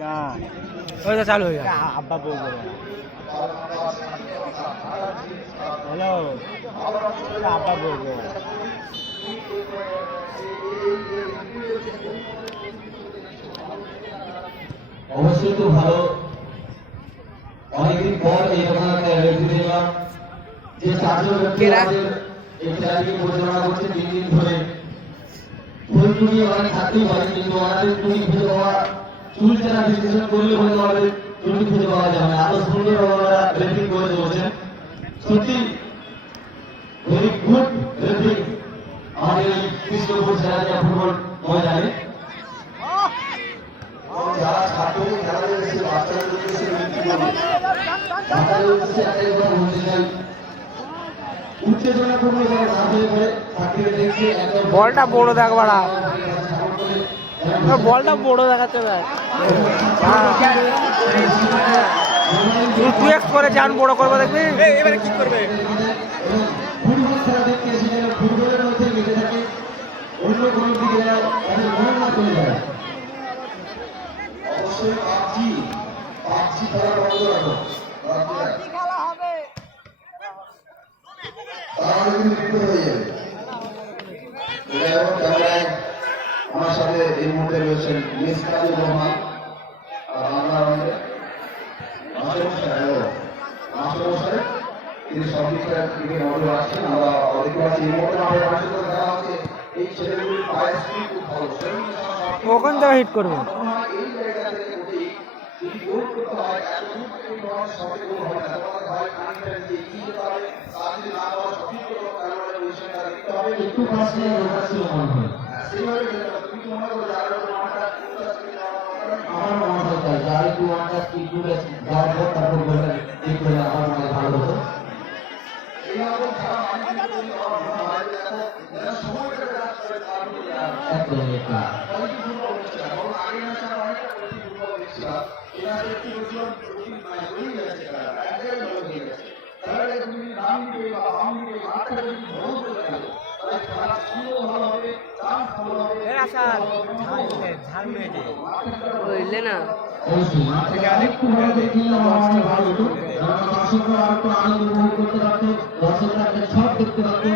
না ওই তো চালু হয়ে গেল। আব্বা বউ বলে হ্যালো আব্বা বউ বলে অবশ্যই তো ভালো। অনেকদিন পর এই রকম একটা রেফারি দেখলাম যে চারজন ব্যক্তি আমাদের এই খেলাটিকে পরিচালনা করছে 3 দিন ধরে। ফুল টুকি ওখানে থাকতেই পারে, কিন্তু ওনাদের টুকি খুঁজে পাওয়া, চুল যারা বিশ্লেষণ করলে বলে আমাদের টুকি খুঁজে পাওয়া যাবে না। এত সুন্দর ওনারা রেফারি করে চলছেন, সত্যি ভেরি গুড রেফারি আমাদের এই কৃষ্ণপুর জেলা ফুটবল ময়দানে। যারা ছাত্র খেলা দেখছে, বাচ্চাদের উদ্দেশ্যে একটাই কথা বলতে চাই, উত্তেজনাপূর্ণ যারা না হয়ে পড়ে ছাত্রীরা দেখছে একদম বলটা বড় দেখ বাড়া, বলটা বড় দেখাচ্ছে দেখ। 2x করে যান বড় করবো দেখবি। এবারে কি করবে? ফুটবল খেলা দেখতে সেখানে ফুটবলের মধ্যে মেতে থাকে, অন্য কোনো দিকে তাদের মন না চলে যায়। অবশ্যই পাবজি খেলা বন্ধ রাখো, তাহলে কিন্তু বিপদ হয়ে যাবে। ক্যামেরায় আমার সাথে এই মুহূর্তে রয়েছেন মিসকাতুর রহমান, মাস্টারমশাই, তিনি সবকিছুর দিকে নজর রাখছেন। আমরা দেখতে পাচ্ছি এই মুহূর্তে আমাদের মানুষের সাথে দেখা হচ্ছে, এই ছেলেগুলির পায়ের স্পিড খুব ভালো। ওখান থেকে হিট করবে। এই জায়গা থেকে উঠেই যদি গোল করতে হয়, এত দূর থেকে তোমার সঠিক গোল হবে না, তোমাকে হয় কানেক্টার দিয়ে এগিয়ে যেতে হবে, তার যদি না হওয়া সঠিক কোনো খেলোয়াড়ের পজিশনটা দেখতে হবে, একটু পাশে দরকার ছিল মনে হয়। সেইভাবে তুমি কি মনে করো যারা আমার মনে হয় তাই, যারা একটু ওয়ানটা স্পিড করে যাওয়ার পর তারপর গোলটা দেখতে হলে আমার মনে হয় ভালো হতো। বুঝলে না, আরেকটু ভালো দেখলে আমার ভালো হতো, দর্শকরা আরেকটু আনন্দ উপভোগ করতে পারতো, দর্শকরা একটা ছক দেখতে পারতো।